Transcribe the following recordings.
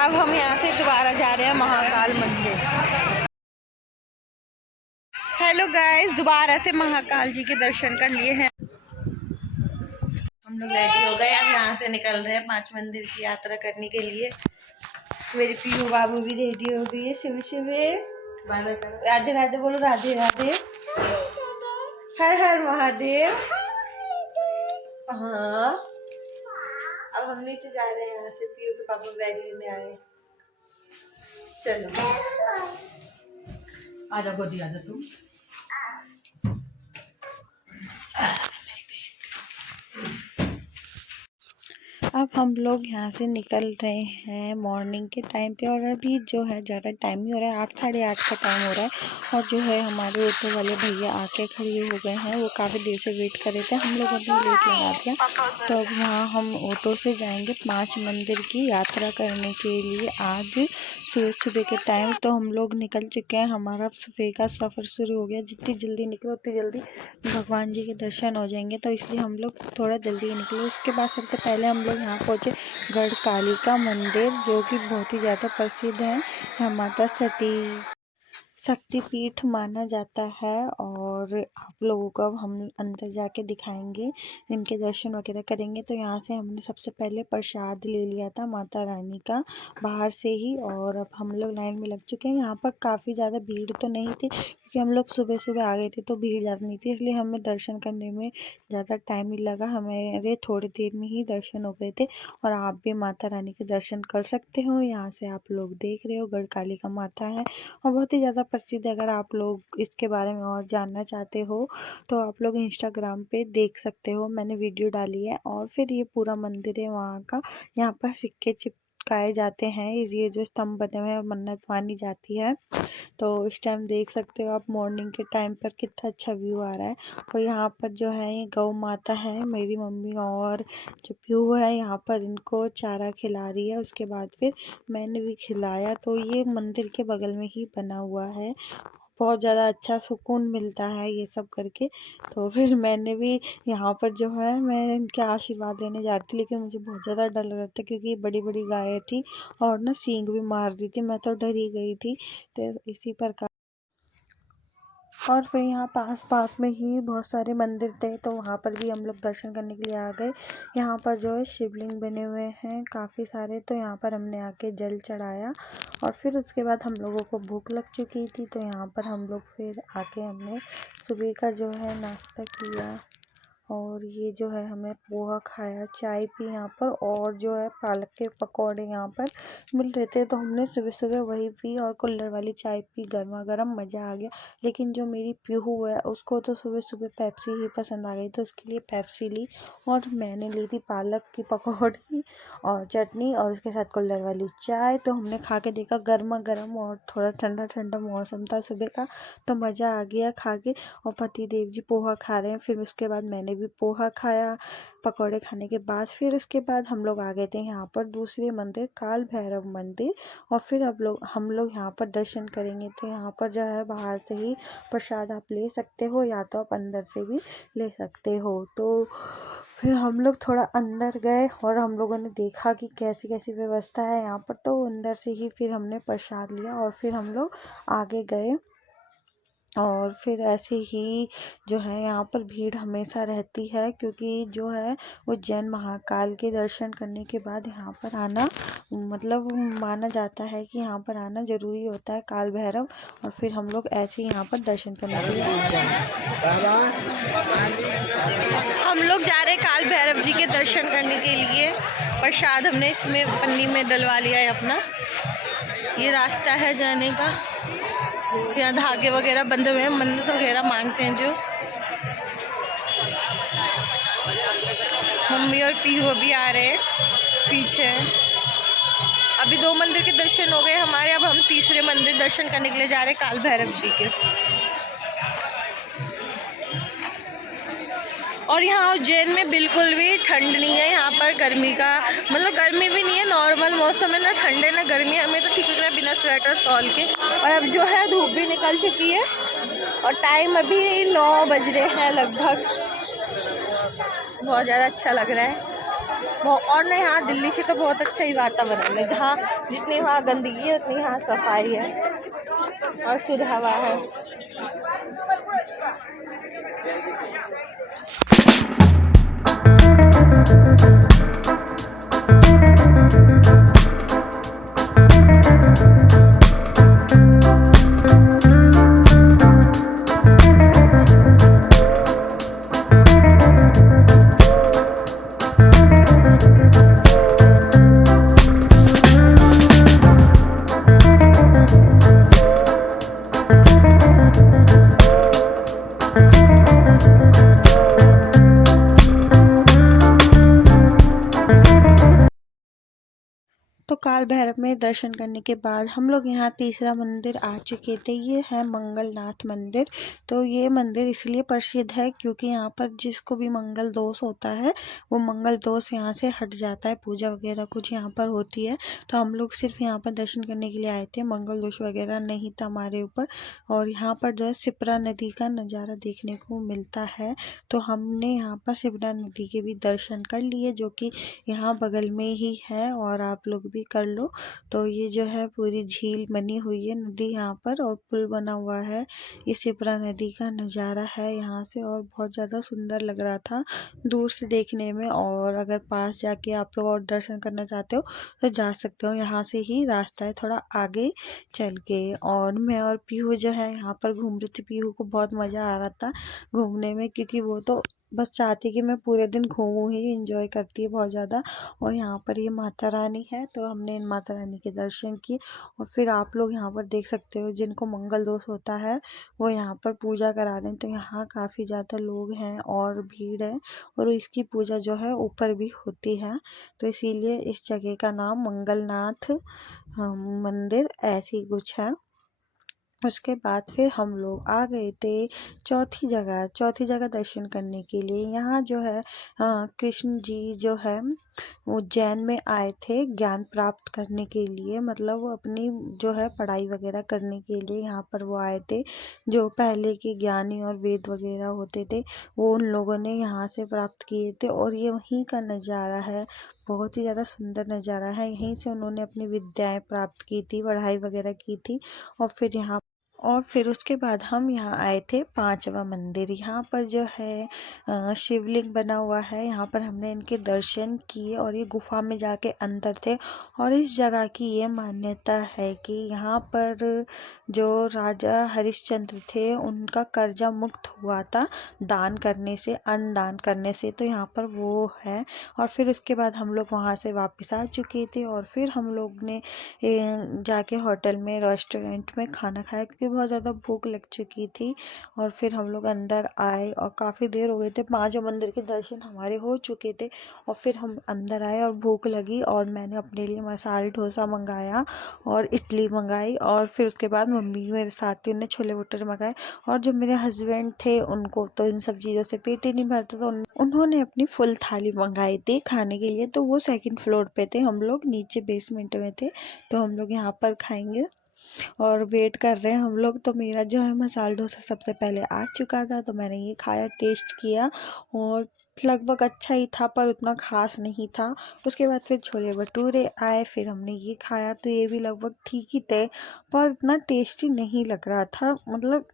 अब हम यहाँ से दोबारा जा रहे हैं महाकाल मंदिर। हेलो गाइस, दोबारा से महाकाल जी के दर्शन कर लिए हैं। हम लोग रेडी हो गए, अब यहाँ से निकल रहे हैं 5 मंदिर की यात्रा करने के लिए। मेरी पीहू बाबू भी रेडी हो गई है। शिव शिव राधे राधे बोलो, राधे राधे, हर हर महादेव। हाँ, अब हम नीचे जा रहे हैं। यहाँ से पीहू के पापा बैग लेने आए। चलो आजा गोदी, आजा तू। अब हम लोग यहाँ से निकल रहे हैं मॉर्निंग के टाइम पे, और अभी जो है ज़्यादा टाइम नहीं हो रहा है, 8 साढ़े 8 का टाइम हो रहा है। और जो है हमारे ऑटो वाले भैया आके खड़े हो गए हैं, वो काफ़ी देर से वेट कर रहे थे। हम लोग अभी लेट लगा दिया, तो अब यहाँ हम ऑटो से जाएंगे 5 मंदिर की यात्रा करने के लिए। आज सुबह सुबह के टाइम तो हम लोग निकल चुके हैं। हमारा सुबह का सफ़र शुरू हो गया। जितनी जल्दी निकलो उतनी जल्दी भगवान जी के दर्शन हो जाएंगे, तो इसलिए हम लोग थोड़ा जल्दी निकले। उसके बाद सबसे पहले हम लोग यहाँ पहुँचे गढ़कालिका मंदिर, जो कि बहुत ही ज़्यादा प्रसिद्ध है। यहाँ माता शक्तिपीठ माना जाता है। और आप लोगों को अब हम अंदर जाके दिखाएंगे, इनके दर्शन वगैरह करेंगे। तो यहाँ से हमने सबसे पहले प्रसाद ले लिया था माता रानी का बाहर से ही, और अब हम लोग लाइन में लग चुके हैं। यहाँ पर काफ़ी ज़्यादा भीड़ तो नहीं थी, क्योंकि हम लोग सुबह सुबह आ गए थे, तो भीड़ ज़्यादा नहीं थी, इसलिए हमें दर्शन करने में ज़्यादा टाइम नहीं लगा। हमारे थोड़ी देर में ही दर्शन हो गए थे। और आप भी माता रानी के दर्शन कर सकते हो। यहाँ से आप लोग देख रहे हो गढ़कालिका माता है, और बहुत ही ज़्यादा प्रसिद्ध है। अगर आप लोग इसके बारे में और जानना चाहते हो तो आप लोग इंस्टाग्राम पे देख सकते हो, मैंने वीडियो डाली है। और फिर ये पूरा मंदिर है वहाँ का। यहाँ पर सिक्के चिपकाए जाते हैं, ये जो स्तंभ बने हुए हैं, और मन्नत मानी जाती है। तो इस टाइम देख सकते हो आप मॉर्निंग के टाइम पर कितना अच्छा व्यू आ रहा है। और यहाँ पर जो है ये गौ माता है, मेरी मम्मी और जो प्यू है यहाँ पर इनको चारा खिला रही है। उसके बाद फिर मैंने भी खिलाया। तो ये मंदिर के बगल में ही बना हुआ है। बहुत ज़्यादा अच्छा सुकून मिलता है ये सब करके। तो फिर मैंने भी यहाँ पर जो है मैं इनके आशीर्वाद लेने जा रही थी, लेकिन मुझे बहुत ज़्यादा डर लग रहा था, क्योंकि बड़ी बड़ी गायें थी और ना सींग भी मार दी थी। मैं तो डर ही गई थी। तो इसी प्रकार, और फिर यहाँ पास में ही बहुत सारे मंदिर थे, तो वहाँ पर भी हम लोग दर्शन करने के लिए आ गए। यहाँ पर जो है शिवलिंग बने हुए हैं काफ़ी सारे, तो यहाँ पर हमने आके जल चढ़ाया। और फिर उसके बाद हम लोगों को भूख लग चुकी थी, तो यहाँ पर हम लोग फिर आके हमने सुबह का जो है नाश्ता किया। और ये जो है हमें पोहा खाया, चाय पी यहाँ पर, और जो है पालक के पकौड़े यहाँ पर मिल रहे थे, तो हमने सुबह सुबह वही पी। और कुल्हड़ वाली चाय पी, गर्मा गर्म, मज़ा आ गया। लेकिन जो मेरी पीहू है उसको तो सुबह सुबह पेप्सी ही पसंद आ गई, तो उसके लिए पेप्सी ली। और मैंने ली थी पालक की पकौड़ी और चटनी, और उसके साथ कुल्हड़ वाली चाय। तो हमने खा के देखा, गर्मा गर्म और थोड़ा ठंडा ठंडा मौसम था सुबह का, तो मज़ा आ गया खा के। और पति देव जी पोहा खा रहे हैं, फिर उसके बाद मैंने भी पोहा खाया पकौड़े खाने के बाद। फिर उसके बाद हम लोग आ गए थे यहाँ पर दूसरे मंदिर, काल भैरव मंदिर। और फिर अब हम लोग यहाँ पर दर्शन करेंगे। तो यहाँ पर जो है बाहर से ही प्रसाद आप ले सकते हो, या तो आप अंदर से भी ले सकते हो। तो फिर हम लोग थोड़ा अंदर गए, और हम लोगों ने देखा कि कैसी कैसी व्यवस्था है यहाँ पर। तो अंदर से ही फिर हमने प्रसाद लिया, और फिर हम लोग आगे गए। और फिर ऐसे ही जो है यहाँ पर भीड़ हमेशा रहती है, क्योंकि जो है उज्जैन महाकाल के दर्शन करने के बाद यहाँ पर आना, मतलब माना जाता है कि यहाँ पर आना ज़रूरी होता है, काल भैरव। और फिर हम लोग ऐसे ही यहाँ पर दर्शन करने के लिए हम लोग जा रहे हैं काल भैरव जी के दर्शन करने के लिए। प्रसाद हमने इसमें पन्नी में डलवा लिया है अपना। ये रास्ता है जाने का। यहाँ धागे वगैरह बंधे हुए हैं, मन्नत वगैरह मांगते हैं जो। मम्मी और पीहू अभी आ रहे हैं पीछे। अभी 2 मंदिर के दर्शन हो गए हमारे, अब हम तीसरे मंदिर दर्शन करने के लिए जा रहे हैं काल भैरव जी के। और यहाँ उज्जैन में बिल्कुल भी ठंड नहीं है। यहाँ पर गर्मी का मतलब गर्मी भी नहीं है, नॉर्मल मौसम है, ना ठंड है ना गर्मी। हमें तो ठीक लग रहा है बिना स्वेटर शॉल के। और अब जो है धूप भी निकल चुकी है, और टाइम अभी 9 बज रहे हैं लगभग। बहुत ज़्यादा अच्छा लग रहा है। और ना यहाँ दिल्ली की तो बहुत अच्छा ही वातावरण है, जहाँ जितनी वहाँ गंदगी है उतनी यहाँ सफाई है और शुद्ध हवा है। तो काल भैरव में दर्शन करने के बाद हम लोग यहाँ तीसरा मंदिर आ चुके थे। ये है मंगलनाथ मंदिर। तो ये मंदिर इसलिए प्रसिद्ध है क्योंकि यहाँ पर जिसको भी मंगल दोष होता है वो मंगल दोष यहाँ से हट जाता है। पूजा वगैरह कुछ यहाँ पर होती है, तो हम लोग सिर्फ यहाँ पर दर्शन करने के लिए आए थे। मंगल दोष वगैरह नहीं था हमारे ऊपर। और यहाँ पर जो है शिप्रा नदी का नज़ारा देखने को मिलता है, तो हमने यहाँ पर शिप्रा नदी के भी दर्शन कर लिए, जो कि यहाँ बगल में ही है और आप लोग भी कर लो। तो ये जो है पूरी झील बनी हुई है, नदी यहाँ पर, और पुल बना हुआ है। ये शिप्रा नदी का नज़ारा है यहाँ से, और बहुत ज़्यादा सुंदर लग रहा था दूर से देखने में। और अगर पास जाके आप लोग और दर्शन करना चाहते हो तो जा सकते हो, यहाँ से ही रास्ता है थोड़ा आगे चल के। और मैं और पीहू जो है यहाँ पर घूम रही थी। पीहू को बहुत मज़ा आ रहा था घूमने में, क्योंकि वो तो बस चाहती कि मैं पूरे दिन घूमूं ही, इंजॉय करती है बहुत ज़्यादा। और यहाँ पर ये माता रानी है, तो हमने इन माता रानी के दर्शन किए। और फिर आप लोग यहाँ पर देख सकते हो जिनको मंगल दोष होता है वो यहाँ पर पूजा करा रहे हैं। तो यहाँ काफ़ी ज़्यादा लोग हैं और भीड़ है, और इसकी पूजा जो है ऊपर भी होती है। तो इसीलिए इस जगह का नाम मंगलनाथ मंदिर ऐसी कुछ है। उसके बाद फिर हम लोग आ गए थे चौथी जगह दर्शन करने के लिए। यहाँ जो है कृष्ण जी जो है उज्जैन में आए थे ज्ञान प्राप्त करने के लिए, मतलब वो अपनी जो है पढ़ाई वगैरह करने के लिए यहाँ पर वो आए थे। जो पहले के ज्ञानी और वेद वगैरह होते थे वो उन लोगों ने यहाँ से प्राप्त किए थे। और ये वहीं का नज़ारा है, बहुत ही ज़्यादा सुंदर नज़ारा है। यहीं से उन्होंने अपनी विद्याएं प्राप्त की थी, पढ़ाई वगैरह की थी। और फिर उसके बाद हम यहाँ आए थे पांचवा मंदिर। यहाँ पर जो है शिवलिंग बना हुआ है, यहाँ पर हमने इनके दर्शन किए और ये गुफा में जाके अंदर थे। और इस जगह की ये मान्यता है कि यहाँ पर जो राजा हरिश्चंद्र थे उनका कर्जा मुक्त हुआ था दान करने से, अन्न दान करने से, तो यहाँ पर वो है। और फिर उसके बाद हम लोग वहाँ से वापस आ चुके थे, और फिर हम लोग ने जाके होटल में रेस्टोरेंट में खाना खाया क्योंकि बहुत ज़्यादा भूख लग चुकी थी। और फिर हम लोग अंदर आए और काफ़ी देर हो गए थे, पांचों मंदिर के दर्शन हमारे हो चुके थे। और फिर हम अंदर आए और भूख लगी, और मैंने अपने लिए मसाला डोसा मंगाया और इडली मंगाई। और फिर उसके बाद मम्मी मेरे साथ थी, उन्होंने छोले भटूरे मंगाए। और जो मेरे हस्बैंड थे उनको तो इन सब चीज़ों से पेट ही नहीं भरता, तो उन्होंने अपनी फुल थाली मंगाई थी खाने के लिए। तो वो सेकंड फ्लोर पे थे, हम लोग नीचे बेसमेंट में थे। तो हम लोग यहाँ पर खाएंगे और वेट कर रहे हैं हम लोग। तो मेरा जो है मसाला डोसा सबसे पहले आ चुका था, तो मैंने ये खाया, टेस्ट किया, और लगभग अच्छा ही था पर उतना खास नहीं था। उसके बाद फिर छोले भटूरे आए, फिर हमने ये खाया, तो ये भी लगभग ठीक ही थे पर इतना टेस्टी नहीं लग रहा था। मतलब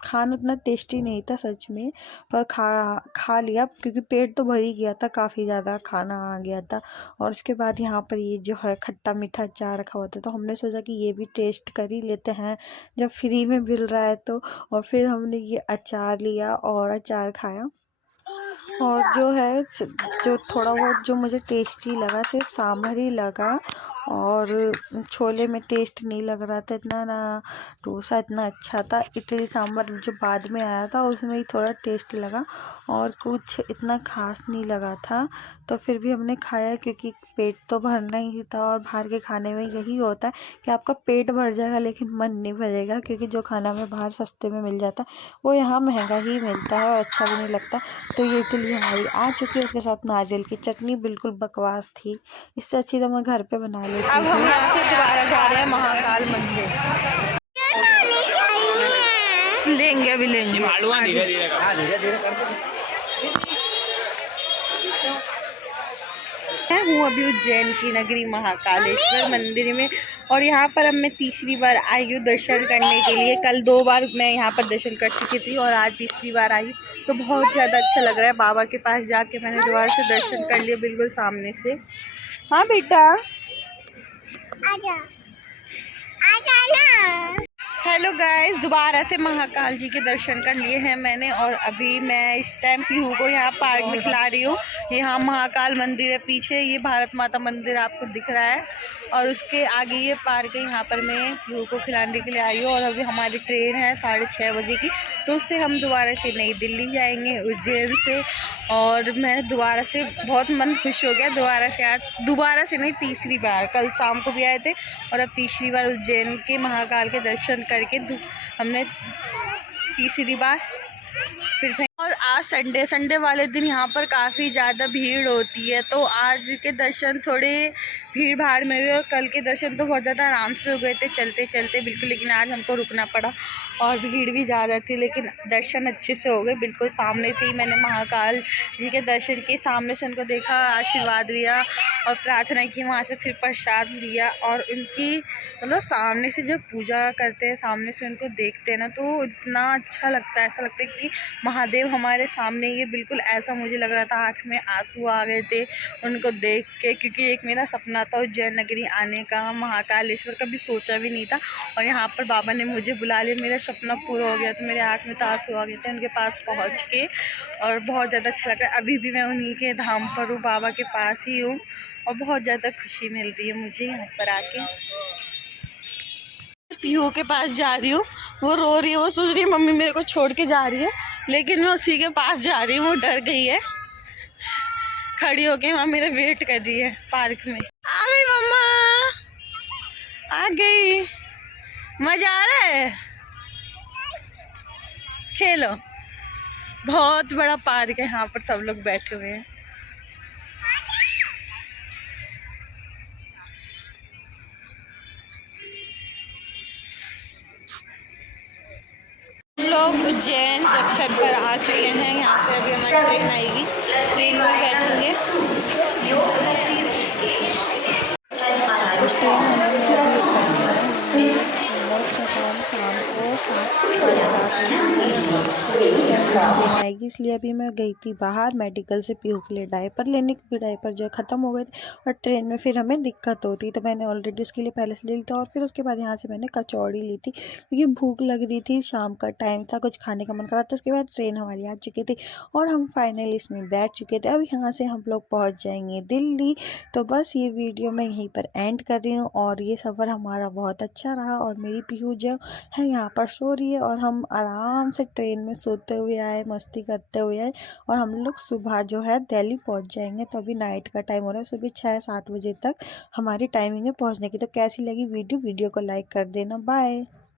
खाना उतना टेस्टी नहीं था सच में, पर खा लिया क्योंकि पेट तो भर ही गया था, काफ़ी ज़्यादा खाना आ गया था। और उसके बाद यहाँ पर ये जो है खट्टा मीठा अचार रखा हुआ था, तो हमने सोचा कि ये भी टेस्ट कर ही लेते हैं जब फ्री में मिल रहा है तो। और फिर हमने ये अचार लिया और अचार खाया। और जो है जो थोड़ा बहुत जो मुझे टेस्टी लगा सिर्फ सांभर ही लगा, और छोले में टेस्ट नहीं लग रहा था इतना, ना डोसा इतना अच्छा था। इडली सांभर जो बाद में आया था उसमें ही थोड़ा टेस्ट लगा, और कुछ इतना खास नहीं लगा था। तो फिर भी हमने खाया क्योंकि पेट तो भरना ही था, और बाहर के खाने में यही होता है कि आपका पेट भर जाएगा लेकिन मन नहीं भरेगा, क्योंकि जो खाना हमें बाहर सस्ते में मिल जाता है वो यहाँ महंगा ही मिलता है और अच्छा भी नहीं लगता। तो ये इडली हमारी आ चुकी है, उसके साथ नारियल की चटनी बिल्कुल बकवास थी, इससे अच्छी तो मैं घर पे बना लेती अब हम हूँ। यहाँ से दोबारा जा रहे हैं महाकाल मंदिर। लेंगे अभी लेंगे। हूँ अभी उज्जैन की नगरी महाकालेश्वर मंदिर में, और यहाँ पर अब मैं तीसरी बार आई हूँ दर्शन करने के लिए। कल 2 बार मैं यहाँ पर दर्शन कर चुकी थी और आज तीसरी बार आई, तो बहुत ज़्यादा अच्छा लग रहा है। बाबा के पास जाके मैंने दोबारा से दर्शन कर लिए बिल्कुल सामने से। हाँ बेटा आजा, आजा ना। हेलो गाइस, दोबारा से महाकाल जी के दर्शन कर लिए हैं मैंने, और अभी मैं इस टाइम पीहू को यहाँ पार्क में खिला रही हूँ। यहाँ महाकाल मंदिर है पीछे, ये भारत माता मंदिर आपको दिख रहा है, और उसके आगे ये पार्क है। यहाँ पर मैं पीहू को खिलाने के लिए आई हूँ, और अभी हमारी ट्रेन है 6:30 बजे की, तो उससे हम दोबारा से नई दिल्ली जाएंगे उज्जैन से। और मैं दोबारा से बहुत मन खुश हो गया, दोबारा से नहीं, तीसरी बार। कल शाम को भी आए थे और अब तीसरी बार उज्जैन के महाकाल के दर्शन करके हमने तीसरी बार फिर से। और आज संडे वाले दिन यहाँ पर काफ़ी ज़्यादा भीड़ होती है, तो आज के दर्शन थोड़े भीड़ भाड़ में हुए, और कल के दर्शन तो बहुत ज़्यादा आराम से हो गए थे चलते चलते बिल्कुल। लेकिन आज हमको रुकना पड़ा और भीड़ भी ज़्यादा थी, लेकिन दर्शन अच्छे से हो गए। बिल्कुल सामने से ही मैंने महाकाल जी के दर्शन किए, सामने से उनको देखा, आशीर्वाद लिया और प्रार्थना की। वहाँ से फिर प्रसाद लिया, और उनकी मतलब सामने से जब पूजा करते हैं, सामने से उनको देखते हैं ना, तो इतना अच्छा लगता है। ऐसा लगता है कि महादेव हमारे सामने, ये बिल्कुल ऐसा मुझे लग रहा था, आँख में आंसू आ गए थे उनको देख के, क्योंकि एक मेरा सपना था उज्जैन नगरी आने का। महाकालेश्वर कभी सोचा भी नहीं था, और यहाँ पर बाबा ने मुझे बुला लिया, मेरा सपना पूरा हो गया। तो मेरे आँख में तो आंसू आ गए थे उनके पास पहुँच के, और बहुत ज़्यादा अच्छा लग रहा है। अभी भी मैं उन्हीं के धाम पर हूँ, बाबा के पास ही हूँ, और बहुत ज़्यादा खुशी मिल रही है मुझे यहाँ पर आके। पीहू के पास जा रही हूँ, वो रो रही है, वो सोच रही है मम्मी मेरे को छोड़ के जा रही है, लेकिन मैं उसी के पास जा रही हूँ। वो डर गई है, खड़ी होके वहाँ मेरा वेट कर रही है पार्क में। आ गई मम्मा, आ गई। मजा आ रहा है, खेलो। बहुत बड़ा पार्क है, यहाँ पर सब लोग बैठे हुए हैं। लोग उज्जैन जंक्शन पर आ चुके हैं। यहाँ से अभी हमारी ट्रेन आएगी, ट्रेन में बैठेंगे। तो ट्रेन हमारी अभी पहुंची है। हमारी मोस्ट का टाइम शाम को 7, 7:30 बजे है, तो इस टाइम पे ट्रेन आएगी। इसलिए अभी मैं गई थी बाहर मेडिकल से पीहू के लिए डायपर लेने, क्योंकि डायपर जो है ख़त्म हो गए थे और ट्रेन में फिर हमें दिक्कत होती, तो मैंने ऑलरेडी उसके लिए पहले से ले ली था। और फिर उसके बाद यहाँ से मैंने कचौड़ी ली थी, क्योंकि भूख लग रही थी, शाम का टाइम था, कुछ खाने का मन करा। तो उसके बाद ट्रेन हमारी आ चुकी थी और हम फाइनली इसमें बैठ चुके थे। अब यहाँ से हम लोग पहुँच जाएंगे दिल्ली। तो बस ये वीडियो मैं यहीं पर एंड कर रही हूँ, और ये सफ़र हमारा बहुत अच्छा रहा। और मेरी पीहू जो है यहाँ पर सो रही है, और हम आराम से ट्रेन में सोते हुए आए, मस्ती करते हुए आए, और हम लोग सुबह जो है दिल्ली पहुँच जाएंगे। तो अभी नाइट का टाइम हो रहा है, सुबह 6-7 बजे तक हमारी टाइमिंग है पहुँचने की। तो कैसी लगी वीडियो को लाइक कर देना। बाय।